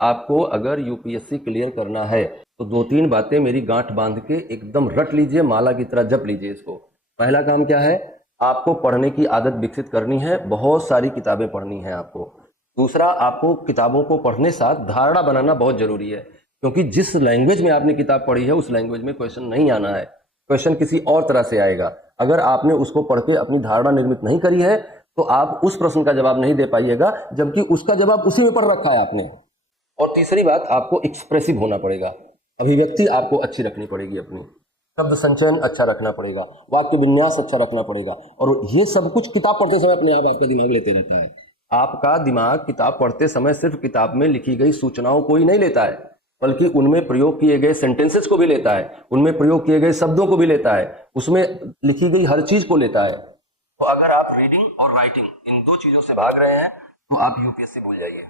आपको अगर UPSC clear करना है तो 2-3 बातें मेरी गांठ बांध के एकदम रट लीजिए, माला की तरह जप लीजिए इसको। पहला काम क्या है, आपको पढ़ने की आदत विकसित करनी है, बहुत सारी किताबें पढ़नी है आपको। दूसरा, आपको किताबों को पढ़ने साथ धारणा बनाना बहुत जरूरी है, क्योंकि जिस लैंग्वेज में आपने किताब पढ़ी है उस लैंग्वेज में क्वेश्चन नहीं आना है, क्वेश्चन किसी और तरह से आएगा। अगर आपने उसको पढ़ के अपनी धारणा निर्मित नहीं करी है तो आप उस प्रश्न का जवाब नहीं दे पाइएगा, जबकि उसका जवाब उसी में पढ़ रखा है आपने। और तीसरी बात, आपको एक्सप्रेसिव होना पड़ेगा, अभिव्यक्ति आपको अच्छी रखनी पड़ेगी, अपनी शब्द संचयन अच्छा रखना पड़ेगा, वाक्य विन्यास अच्छा रखना पड़ेगा। और ये सब कुछ किताब पढ़ते समय अपने आप आपका दिमाग लेते रहता है। आपका दिमाग किताब पढ़ते समय सिर्फ किताब में लिखी गई सूचनाओं को ही नहीं लेता है, बल्कि उनमें प्रयोग किए गए सेंटेंसेस को भी लेता है, उनमें प्रयोग किए गए शब्दों को भी लेता है, उसमें लिखी गई हर चीज को लेता है। तो अगर आप रीडिंग और राइटिंग इन दो चीजों से भाग रहे हैं तो आप यूपीएससी भूल जाइए।